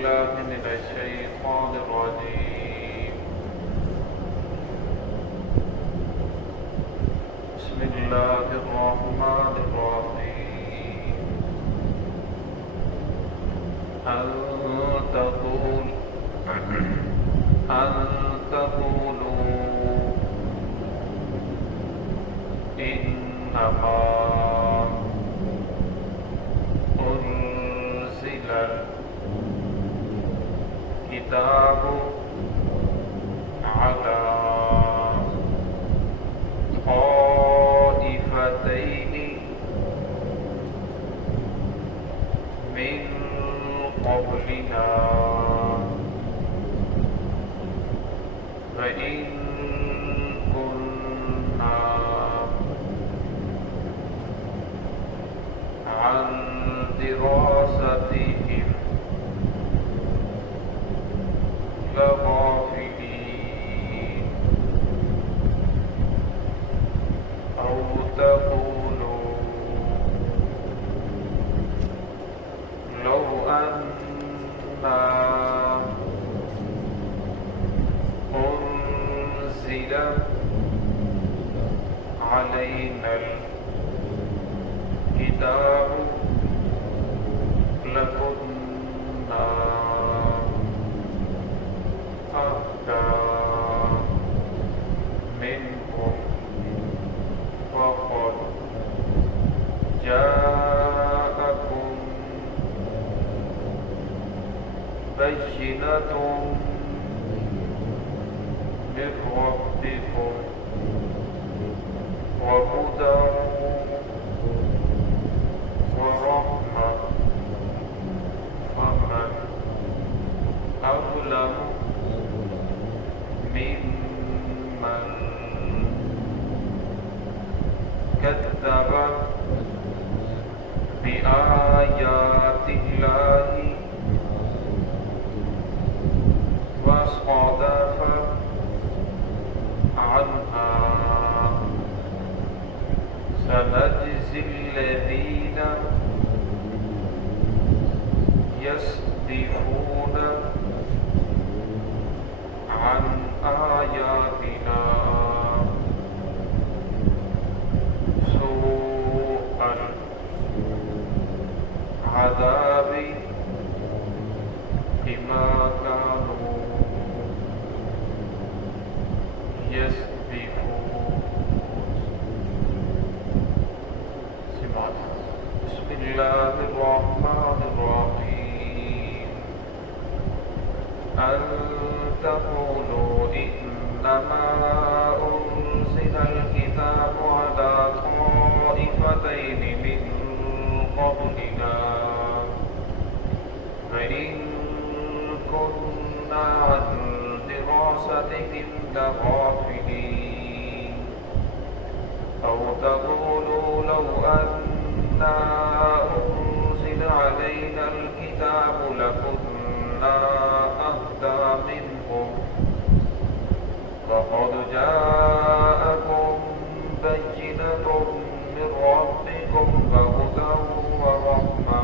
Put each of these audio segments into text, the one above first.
بالله من الشيطان الرجيم. بسم الله الرحمن الرحيم. أن تقولوا إنما أنزل الكتاب على طائفتين من قبلنا وإن كنا عن دراستهم لغافلين أو تقولوا لو أنا أنزل علينا الكتاب لكنا أهدى منهم وقد جاءكم بينة من ربكم وهدى ورحمة فمن أظلم ممن كذب بآيات الله وصدف عنها سنجزي الذين يصدفون عن آياتنا سوء العذاب بما كانوا يصدفون. بسم الله الرحمن الرحيم. أن تقولوا إنما أنزل الكتاب على طائفتين من قبلنا وإن كنا عن دراستهم لغافلين أو تقولوا لو أنا أنزل علينا الكتاب لكنا أهدى منهم وقد جاءكم بينة من ربكم وهدى ورحمة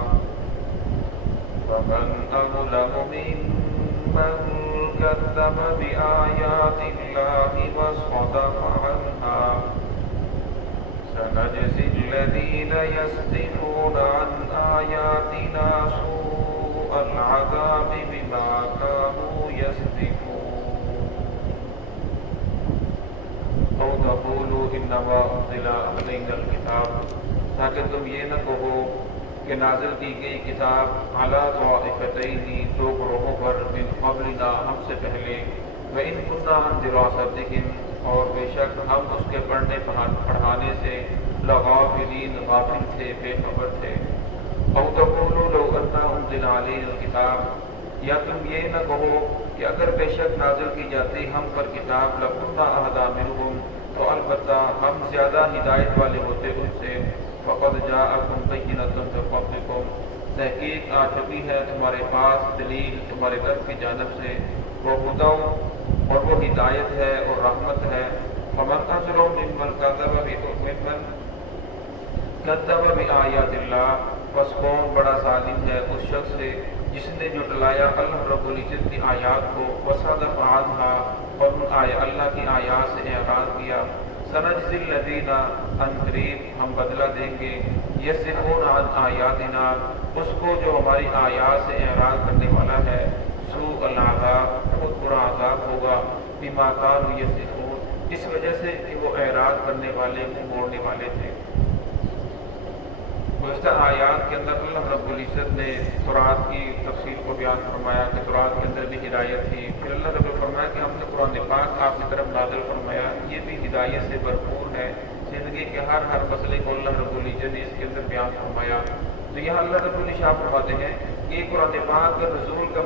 فمن أظلم ممن كذب بآيات الله وصدف عنها سنجزي الذين يصدفون عن آياتنا سوء العذاب بما كانوا يصدفون أو تقولوا إنما أنزل علينا الكتاب تاکہ تم یہ نہ کہو کہ نازل کی گئی کتاب علی طائفتین دو گروہوں پر من قبلنا ہم سے پہلے وإن كنا عن دراستهم اور بے شک ہم اس کے پڑھنے پڑھانے سے لغافلین غافل تھے بے خبر تھے او تقولوا لو أنا أنزل علينا الكتاب یا تم یہ نہ کہو کہ اگر بے شک نازل کی جاتی ہم پر کتاب لکنا أهدى منهم تو البتہ ہم زیادہ ہدایت والے ہوتے ان سے فقد جاءکم بینۃ من ربکم تحقیق آ چکی ہے تمہارے پاس دلیل تمہارے رب کی جانب سے وہ ہدی اور وہ ہدایت ہے اور رحمت ہے فمن اظلم ممن کذب بآیات اللہ، بس کون بڑا ظالم ہے اس شخص سے جس نے جھٹلایا اللہ رب العزت کی آیات کو، وصدف عنہا، اور اللہ کی آیات سے اعراض کیا، سنجزی الذین، ان قریب ہم بدلہ دیں گے، یصدفون عن آیاتنا، اس کو جو ہماری آیات سے اعراض کرنے والا ہے، سوء العذاب، بہت برا عذاب ہوگا، بما کانوا یصدفون، اس وجہ سے کہ وہ اعراض کرنے والے، منہ موڑنے والے تھے۔ گزشتہ آیات کے اندر اللہ رب العزت نے تورات کی تفصیل کو بیان فرمایا کہ تورات کے اندر بھی ہدایت تھی، پھر اللہ رب نے فرمایا کہ ہم نے قرآن پاک آپ کی طرف نازل فرمایا، یہ بھی ہدایت سے بھرپور ہے، زندگی کے ہر مسئلے کو اللہ رب العزت نے اس کے اندر بیان فرمایا۔ تو یہاں اللہ رب العزت فرماتے ہیں کہ قرآن پاک کا نزول کا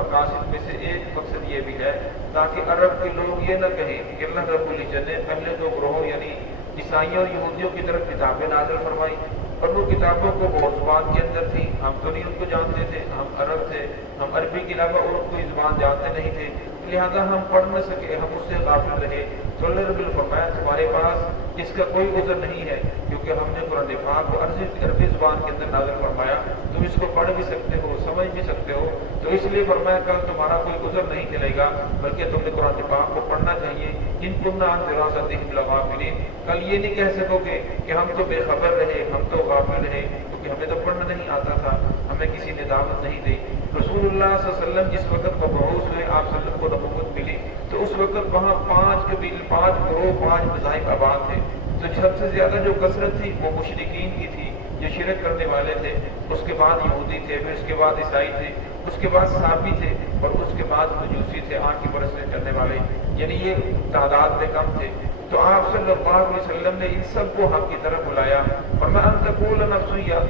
مقاصد میں سے ایک مقصد یہ بھی ہے تاکہ عرب کے لوگ یہ نہ کہیں کہ اللہ رب العزت نے پہلے دو گروہوں یعنی عیسائیوں اور یہودیوں کی طرف کتابیں نازل فرمائی، اور وہ کتابوں کو اور زبان کے اندر تھی، ہم تو نہیں ان کو جانتے تھے، ہم عرب تھے، ہم عربی کے علاوہ اور کوئی زبان جانتے نہیں تھے، لہذا ہم پڑھ نہ سکے، ہم اس سے غافل رہے۔ تو اللہ رب العزت فرمایا تمہارے پاس اس کا کوئی عذر نہیں ہے، کیونکہ ہم نے قرآن پاک کو عربی زبان کے اندر نازل فرمایا، تم اس کو پڑھ بھی سکتے ہو، سمجھ بھی سکتے ہو، تو اس لیے فرمایا کل تمہارا کوئی عذر نہیں چلے گا، بلکہ تم نے قرآن پاک کو پڑھنا چاہیے۔ ان کننا عن دراستہم لغافلین، کل یہ نہیں کہہ سکو گے کہ ہم تو بے خبر رہے، ہم تو غافل رہے، کیونکہ ہمیں تو پڑھنا نہیں آتا تھا، ہمیں کسی نے دعوت نہیں دی۔ رسول اللہ صلی اللہ علیہ وسلم جس وقت مبعوث ہوئے، آپ صلی اللہ علیہ وسلم کو نبوت ملی، تو اس وقت وہاں 5 قبیل، 5 گروہ، 5 مذاہب آباد تھے، تو سب سے زیادہ جو کثرت تھی وہ مشرکین کی تھی، جو شرک کرنے والے تھے، اس کے بعد یہودی تھے، پھر اس کے بعد عیسائی تھے، اس کے بعد صحابی تھے، اور اس کے بعد مجوسی تھے، آنکھ کی پرستش کرنے والے، یعنی یہ تعداد میں کم تھے۔ تو آپ صلی اللہ علیہ وسلم نے ان سب کو حق کی طرف بلایا، اور میں ان تقول نفسیہ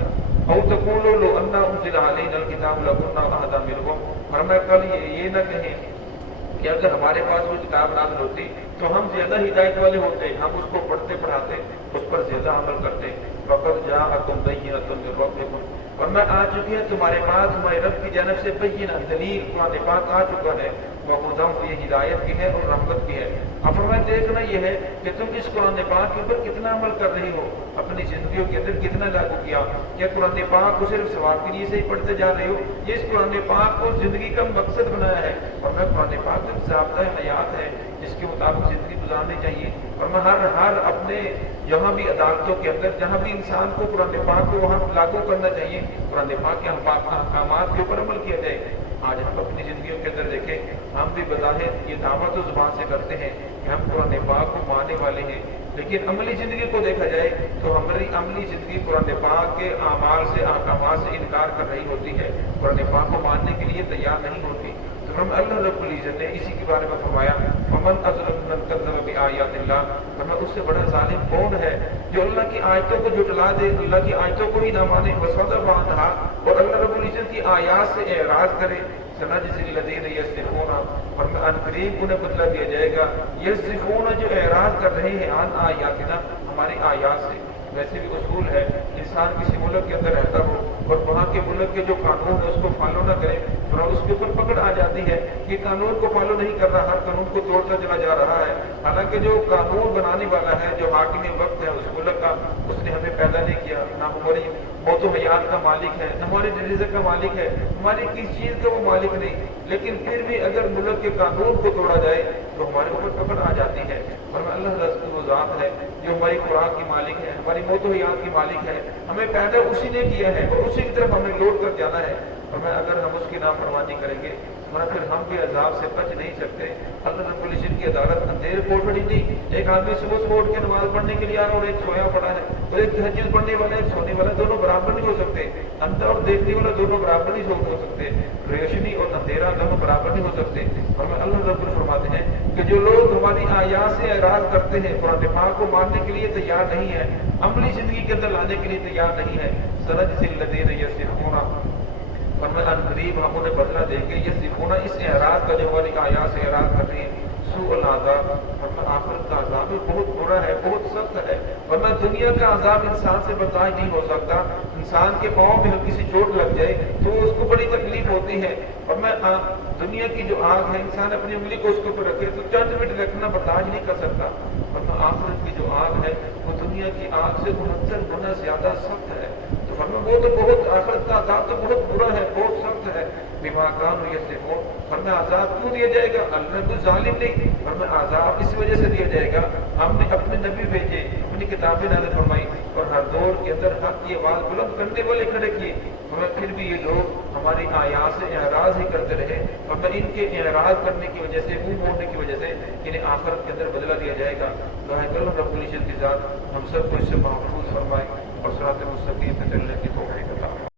او تقولوا لو ان انزل علینا الکتاب لکنا اہدی منکم، اور میں کل یہ نہ کہیں کہ اگر ہمارے پاس وہ کتاب نازل ہوتی تو ہم زیادہ ہدایت والے ہوتے، ہم اس کو پڑھتے پڑھاتے، اس پر زیادہ عمل کرتے۔ فقد جاءکم بینۃ من ربکم، اور میں آ چکی ہے تمہارے پاس تمہارے رب کی جانب سے بینہ، دلیل، قرآن پاک آ چکا ہے، وہدیٰ، یہ ہدایت کی ہے اور رحمت کی ہے۔ اب ہمیں دیکھنا یہ ہے کہ تم اس قرآن پاک کے اوپر کتنا عمل کر رہی ہو، اپنی زندگیوں کے اندر کتنا لاگو کیا، کیا قرآن پاک کو صرف ثواب کے لیے سے ہی پڑھتے جا رہے ہو، یہ اس قرآن پاک کو زندگی کا مقصد بنایا ہے، اور میں قرآن پاک میں ضابطۂ حیات ہے جس کے مطابق زندگی گزارنی چاہیے، اور میں ہر اپنے جہاں بھی عدالتوں کے اندر جہاں بھی انسان کو قرآن پاک کو وہاں لاگو کرنا چاہیے، قرآن پاک کے احکامات کے اوپر عمل کیا جائے۔ آج ہم اپنی زندگیوں کے اندر دیکھیں، ہم بھی بظاہر یہ دعوت و زبان سے کرتے ہیں کہ ہم قرآن پاک کو ماننے والے ہیں، لیکن عملی زندگی کو دیکھا جائے تو ہماری عملی زندگی قرآن پاک کے اعمال سے، احکامات سے انکار کر رہی ہوتی ہے، قرآن پاک کو ماننے کے لیے تیار نہیں ہوتی۔ تو ہم اللہ رب العزت نے اسی کے بارے میں فرمایا فمن اظلم ممن کذب بآیات اللہ، ہمیں اس سے بڑا ظالم کون ہے جو اللہ کی آیتوں کو جھٹلا دے، اللہ کی آیتوں کو ہی نہ مانے، وصدف عنہا، اور اللہ رب العزت کی آیات سے اعراض کرے۔ سنجزی الذین یصدفون، اور ان قریب انہیں بدلہ دیا جائے گا، یصدفون جو اعراض کر رہے ہیں، عن آیاتنا، ہماری آیات سے۔ ویسے بھی اصول ہے، انسان کسی ملک کے اندر رہتا ہو اور وہاں کے ملک کے جو قانون ہے اس کو فالو نہ کرے، اور اس کے اوپر پکڑ آ جاتی ہے کہ قانون کو فالو نہیں کر رہا، ہر قانون کو توڑتا چلا جا رہا ہے، حالانکہ جو قانون بنانے والا ہے، جو حاکم وقت ہے اس ملک کا، اس نے ہمیں پیدا نہیں کیا، نہ ہماری موت و حیات کا مالک ہے، نہ ہمارے رزق کا مالک ہے، ہماری کسی چیز کا وہ مالک نہیں، لیکن پھر بھی اگر ملک کے قانون کو توڑا جائے تو ہمارے اوپر پکڑ آ جاتی ہے۔ اور اللہ رسول وہ ذات ہے جو ہماری خوراک کی مالک ہے، ہماری موت و حیات کی مالک ہے، ہمیں پیدا اسی نے کیا ہے اور اسی کی طرف ہمیں لوٹ کر جانا ہے، اور اگر ہم اس کی نافرمانی کریں گے پھر ہم بھی عذاب سے بچ نہیں سکتے۔ اللہ رب العزت کی عدالت اندھیر کوٹڑی نہیں، ایک آدمی صبح اٹھ کے نماز پڑھنے کے لیے آ رہا اور ایک سویا پڑا ہے، اور ایک تہجد پڑھنے والا ایک سونے والا، دونوں برابر نہیں ہو سکتے، اندر اور دیکھنے والا دونوں برابر نہیں ہو سکتے، روشنی اور اندھیرا دونوں برابر نہیں ہو سکتے۔ اور اللہ رب العزت فرماتے ہیں کہ جو لوگ ہماری آیات سے اعراض کرتے ہیں، قرآن پاک کو ماننے کے لیے تیار نہیں ہے، عملی زندگی کے اندر لانے کے لیے تیار نہیں ہے، سنجزی الذین یصدفون، اور میں ان قریب ہم انہیں بدلہ دیں گے، یصدفون، اس اعراض کا جو ہماری آیات سے اعراض کر رہی ہے، سوء العذاب، اور میں آخرت کا عذاب بھی بہت برا ہے، بہت سخت ہے، اور میں دنیا کا عذاب انسان سے برداشت نہیں ہو سکتا، انسان کے پاؤں میں ہلکی سی چوٹ لگ جائے تو اس کو بڑی تکلیف ہوتی ہے، اور میں دنیا کی جو آگ ہے، انسان اپنی انگلی کو اس کے اوپر رکھے تو چند منٹ رکھنا برداشت نہیں کر سکتا، اور میں آخرت کی جو آگ ہے وہ دنیا کی آگ سے 69 گنا زیادہ سخت ہے، تو فرمایا وہ تو بہت آخرت کا عذاب تو بہت برا ہے، بہت سخت ہے، بما کانوا یصفون۔ فرمایا عذاب کیوں دیا جائے گا؟ اللہ کوئی ظالم نہیں، فرمایا عذاب اس وجہ سے دیا جائے گا ہم نے اپنے نبی بھیجے، اپنی کتابیں نازل فرمائی اور ہر دور کے اندر حق کی آواز بلند کرنے والے کھڑے کیے، ہمیں پھر بھی یہ لوگ ہماری آیات سے اعراض ہی کرتے رہے، اور میں ان کے اعراض کرنے کی وجہ سے، منہ موڑنے کی وجہ سے انہیں آخرت کے اندر بدلہ دیا جائے گا۔ دعا کرو رب العزت کی ذات ہم سب کو اس سے محفوظ فرمائے اور صراط مستقیم پہ چلنے کی توفیق عطا فرمائے۔